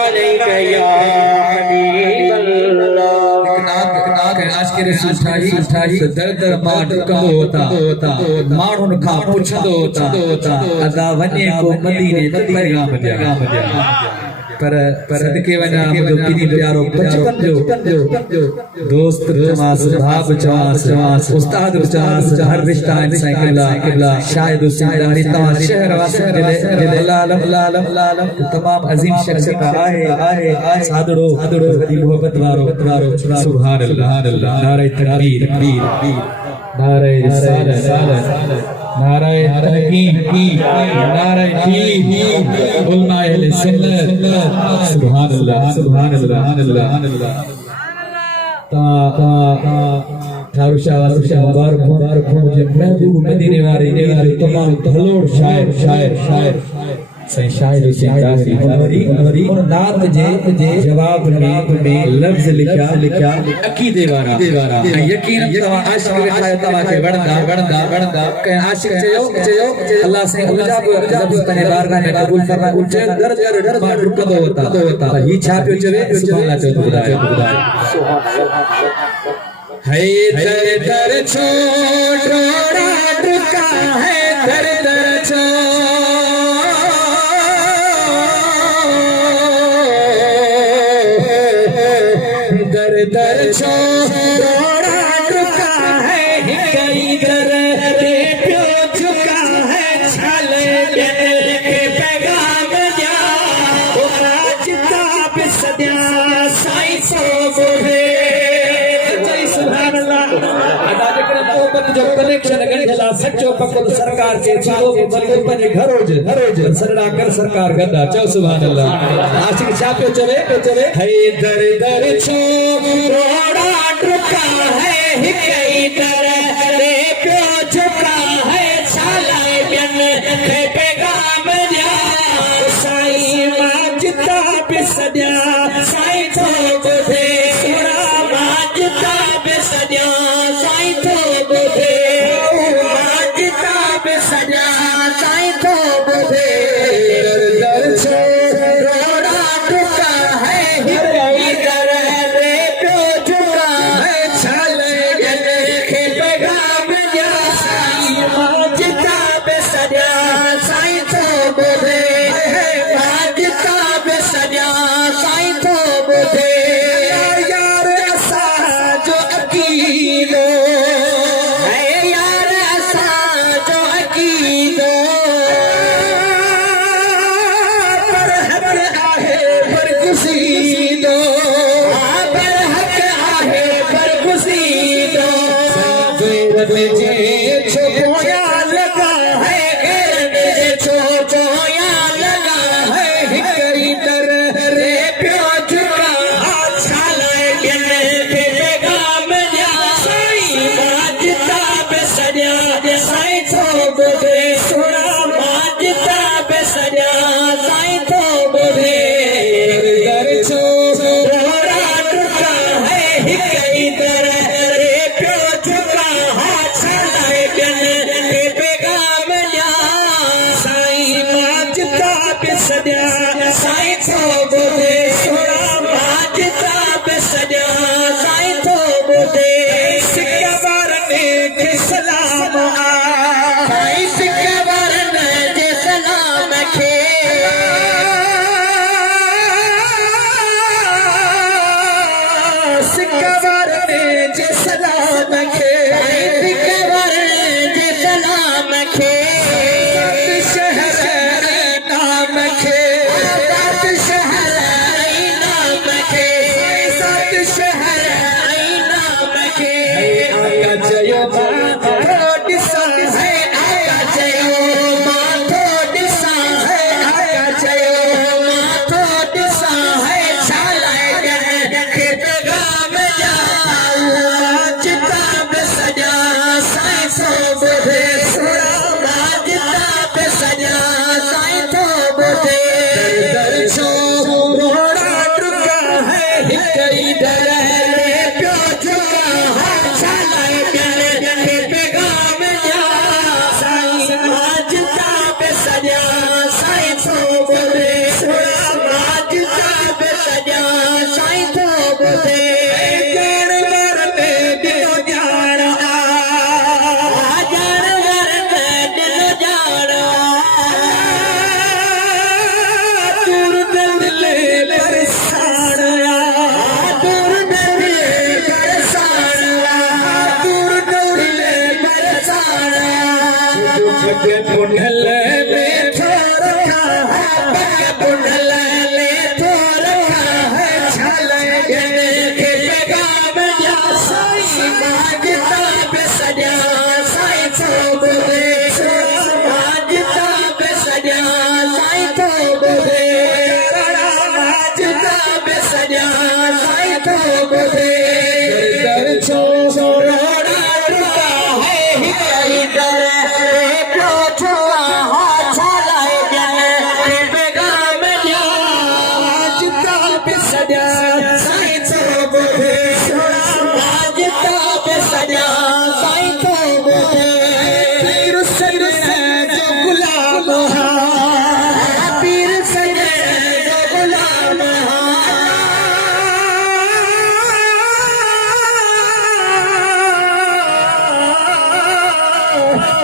अलैका या हबीब अल्लाह। आज के रसूल ठाही दर दर मां ढुकंदो होता माण्हुनि खां पुछंदो होता अदा वञे को मदीने ते पैगाम ॾियां पर सदके वञा मुंहिंजो किनी प्यारो बचपन जो दोस्त चवांस भाब चवांस उस्ताद चवांस हर रिश्ता इंसान क़िबला शायद उस जिंदारी तमाम शहर वासियुनि जे लालम तमाम अजीम शख्सियत आहे सादड़ो वॾी मोहब्बत वारो सुभान अल्लाह नारे तकबीर नारे रिसालत नारे तहकीक नारे दीन उलमा अहले सुन्नत सुभान अल्लाह ता थारुशा मुबारक हो जे महबूब मदीने वाले तमाम भलोड़ शायर सही शायद सिंधारी और नात जे जवाब में लफ्ज लिखा अकीदे वारा यकीन तवा आशिक वेठायो तवा के वणदा के आशिक चयो अल्लाह से जब तने बारगाह में कबूल फरमा उच्चे दर मां रुकंदो होता ही छा पियो चवे सुभान अल्लाह ॿुधाए है दर छोड़ा रुका है दर छो दर छोड़ा रुका है कई दर रे प्यो झुका है छाले के पैगाम जा आज ताब सदिया साईं सो बोले जय सुभान अल्लाह अदा करे मोहब्बत जो कनेक्शन गंढला सच्चो पक्को सरकार के चालो बंदो पंजे घरोज सरड़ा कर सरकार गंदा चो सुभान अल्लाह आशिक छापे चवे है दर छोड़ा रुका है कई दर रे प्यो झुका है साले बिन के पैगाम जा साईं माजता बिसदिया साईं तो बुधे सुरा माजता बिसदिया साईं तो बुधे माजता बिसदिया साईं तो बुधे दर छोड़ा रुका है कई दर रे प्यो झुका है छाले के पैगाम जा साईं माजता बिसदिया साईं तो बुधे माजता बिसदिया साईं तो बुधे यार असा जो अकीदो है यार असा जो अकीदो पर हक आहे पर गुसीदो पर हक आहे पर गुसीदो संवेद जे छोया लगा है जे छोया लगा है कई दर रे प्यो झुका छाले बिन के पैगाम जा साईं माजता बिसदिया साईं तो बुधे सुरा माजता बिसदिया साईं तो बुधे दर छोड़ा रुका है कई दर रे प्यो झुका छाले बिन के पैगाम जा साईं माजता बिसदिया साईं तो बुधे सुरा माजता बिसदिया साईं तो बुधे सिक्का वारने के सलाम साईं सिक्का वारने के सलाम खे सिक्का वारने के सलाम खे सिक्का वारने के सलाम खे सत शहर नाम खे सत शहर नाम खे सत शहर नाम खे आका चयो माथो दिसा है आका चयो माथो दिसा है आका चयो माथो दिसा है छाले के पैगाम जा माजता बिसदिया साईं सो बुधे सुरा माजता बिसदिया साईं तो बुधे दर छोड़ा रुका है कई दर रे प्यो झुका है छाले बिन के पैगाम जा साईं माजता बिसदिया साईं तो बुधे सुरा माजता पग पुंडल में थोड़ा पग पुंडल में थोड़ा छाले के पैगाम या साईं मांगता बेसजा साईं तो बोले मांगता बेसजा साईं तो बोले मांगता बेसजा साईं तो बोले दर छोड़ा रुका है ही दर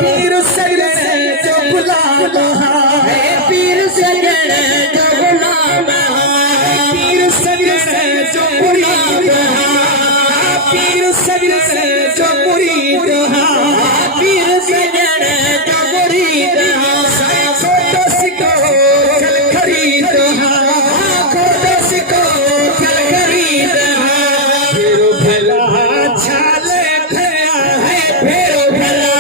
पीर सजन जो गुलाम है पीर सजन जो गुलाम है पीर सजन जो मुरीद है पीर सजन जो मुरीद है पीर सजन जो मुरीद है खोटो सिको चल खरीद है खोटो सिको चल खरीद है फेरो भला छाले भया है फेरो भला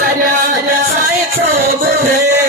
साईं तो बोले